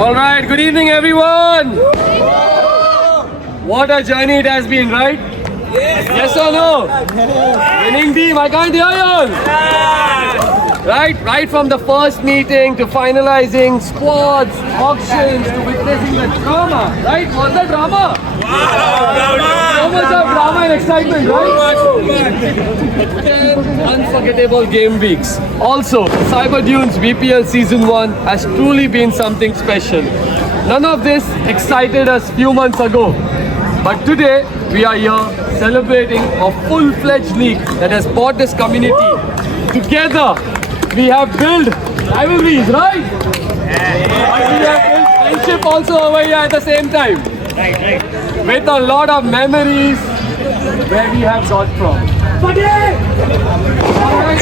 All right, good evening, everyone. What a journey it has been, right? Yes or no? Winning team, I can't hear you. Right from the first meeting to finalizing squads, auctions, to witnessing the drama. Right? Was that drama? So much of drama and excitement, right? 10 unforgettable game weeks. Also, Cyber Dunes BPL Season 1 has truly been something special. None of this excited us few months ago. But today, we are here celebrating a full-fledged league that has brought this community together. We have built rivalries, right? But we have built friendship also over here at the same time. With a lot of memories where we have got from. Alright,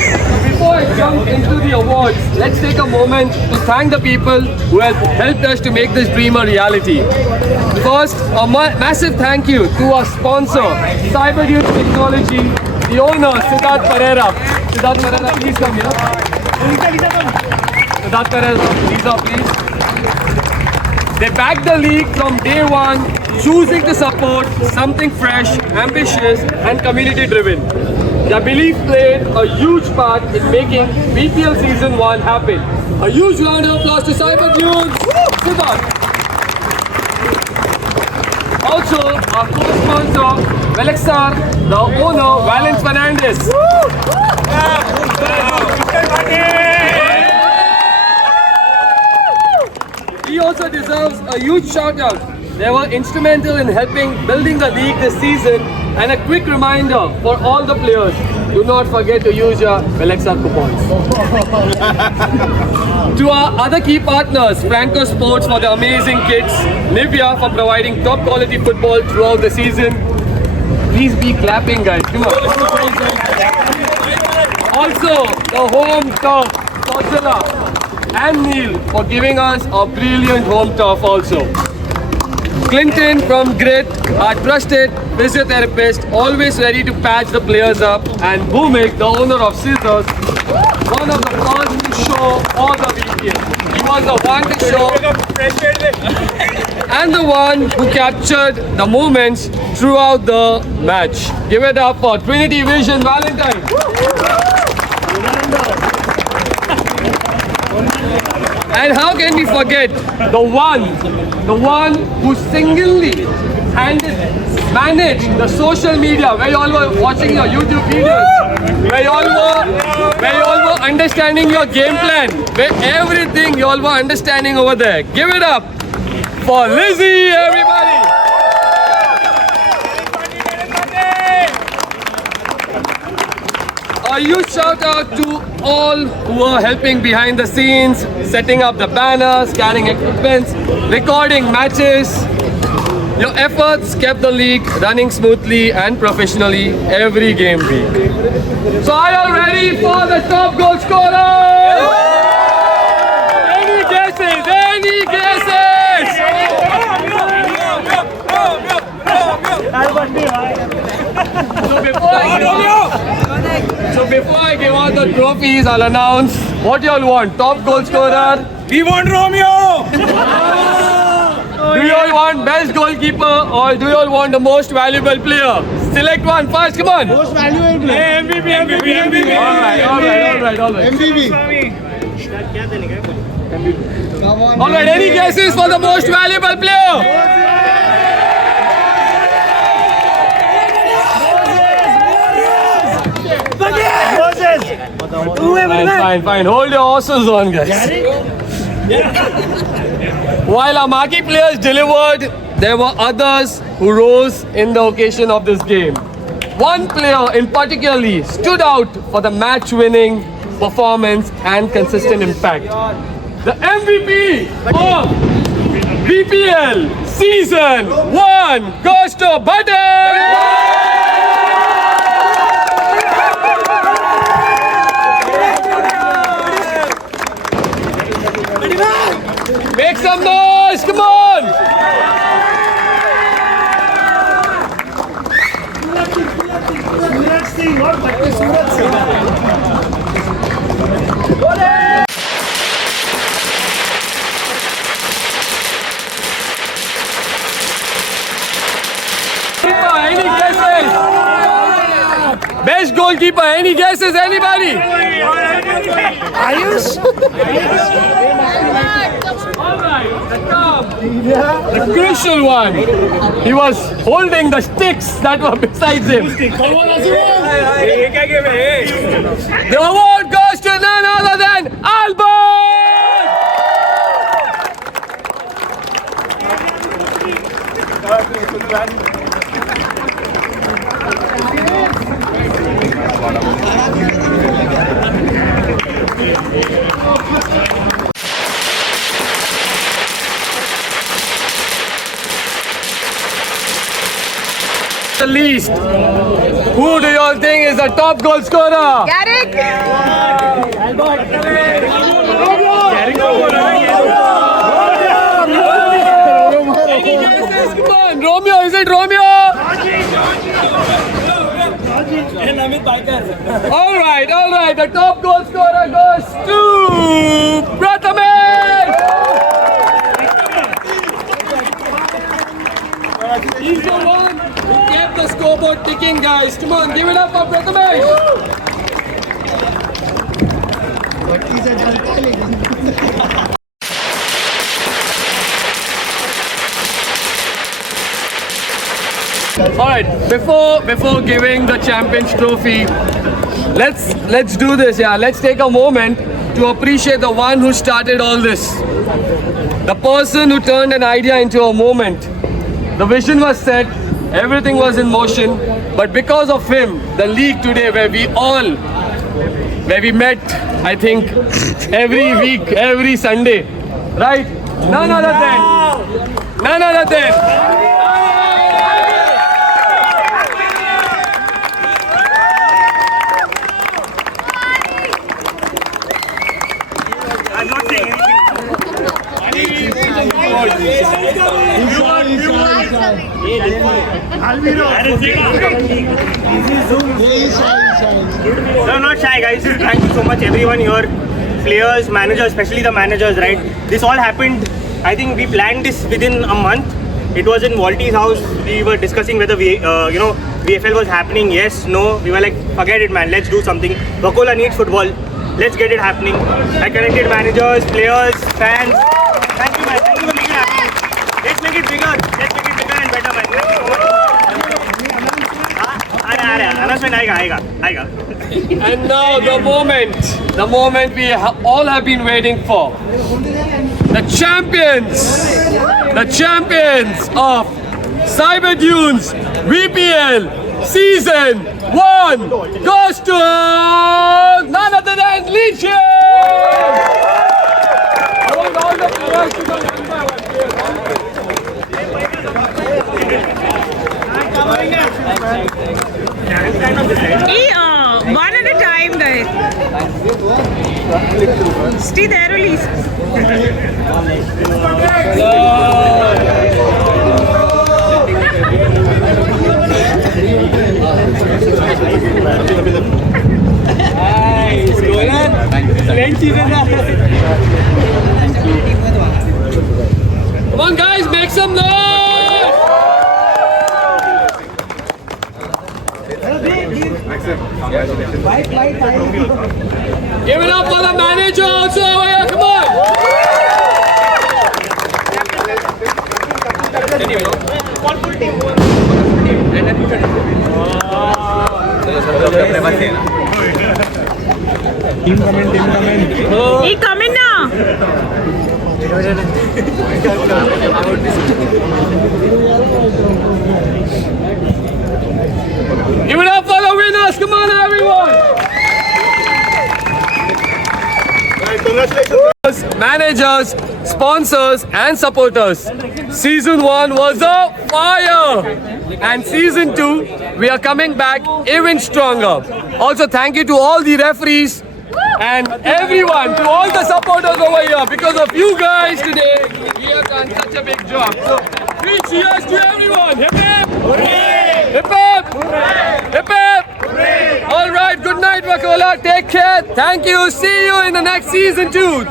before I jump into the awards, let's take a moment to thank the people who have helped us to make this dream a reality. First, a massive thank you to our sponsor, Cyber Dunes Technology, the owner, Siddharth Pereira. Siddharth Pereira, please come here. Siddharth Pereira, please. They backed the league from day one, choosing to support something fresh, ambitious, and community-driven. Their belief played a huge part in making BPL Season 1 happen. A huge round of applause to Cyber Dunes. Siddharth. Also, our co-sponsor, Velexar, the owner, Valence Fernandez. He also deserves a huge shout out. They were instrumental in helping building the league this season, and a quick reminder for all the players, do not forget to use your Velexar coupons. To our other key partners, Franco Sports for the amazing kits, Nivea for providing top quality football throughout the season. Please be clapping, guys. Come on. Also, the home turf, Godzilla and Neil for giving us a brilliant home turf also. Clinton from Grit, our trusted physiotherapist, always ready to patch the players up, and Bhumik, the owner of Scissors, one of the first to show all the BPL. He was the one to show and the one who captured the moments throughout the match. Give it up for Trinity Vision Valentine. And how can we forget the one who singlely managed the social media, where you all were watching your YouTube videos, where you all were understanding your game plan, where everything you all were understanding over there. Give it up for Lizzie, everybody! A huge shout out to all who are helping behind the scenes, setting up the banners, carrying equipment, recording matches. Your efforts kept the league running smoothly and professionally every game week. So are you all ready for the top goal scorer? Any guesses? Any guesses? So before I give out the trophies, I'll announce what you all want. Top goal scorer. We want Romeo! Do you all want best goalkeeper, or do you all want the most valuable player? Select one first, come on. Most valuable player. MVP. Alright. MVP. Alright, any guesses for the most valuable player? Fine. Hold your horses on, guys. While our marquee players delivered, there were others who rose in the occasion of this game. One player in particularly stood out for the match-winning performance and consistent impact. The MVP of BPL Season 1 goes to Button! Make some noise, come on! Best goalkeeper. Any guesses? Anybody? Ayush? The crucial one. He was holding the sticks that were beside him. The award goes to none other than Albert! The least. Who do you all think is the top goal scorer? Garrick? Any guesses? Come on, Romeo. Is it Romeo? All right. The top goal scorer goes to Prathamesh. He's the one who kept the scoreboard ticking, guys. Come on, give it up for Prathamesh. All right, before giving the Champions Trophy, let's do this. Yeah, let's take a moment to appreciate the one who started all this. The person who turned an idea into a moment. The vision was set, everything was in motion, but because of him, the league today where we met, I think, every week, every Sunday, right? None other than. I'm not saying No, not shy, guys. Thank you so much, everyone here. Players, managers, especially the managers, right? This all happened, I think we planned this within a month. It was in Walty's house. We were discussing whether VFL was happening. Yes, no. We were like, forget it, man. Let's do something. Wakola needs football. Let's get it happening. I connected managers, players, fans. Thank you, man. Thank you for making it happen. Let's make it bigger. Let's make it bigger and better, man. Thank you so much. Announcement आएगा. And now the moment we all have been waiting for. The champions of Cyber Dunes VPL Season 1 goes to none other than Legion! I want all the players to go one by one. One at a time, guys. Stay there, release. Come on, guys, make some noise! Give it up for the manager also. Yeah, come on. Team comment. He coming now. Give it up for the winners. Come on, everyone. Congratulations. Managers, sponsors and supporters. Season 1 was a fire. And Season 2, we are coming back even stronger. Also, thank you to all the referees and everyone, to all the supporters over here. Because of you guys today, we have done such a big job. So, 3 cheers to everyone. Hip hip! Hooray! Hip hip! Hooray! Hip hip! Hooray! All right, good night, Wakola. Take care. Thank you. See you in the next Season 2.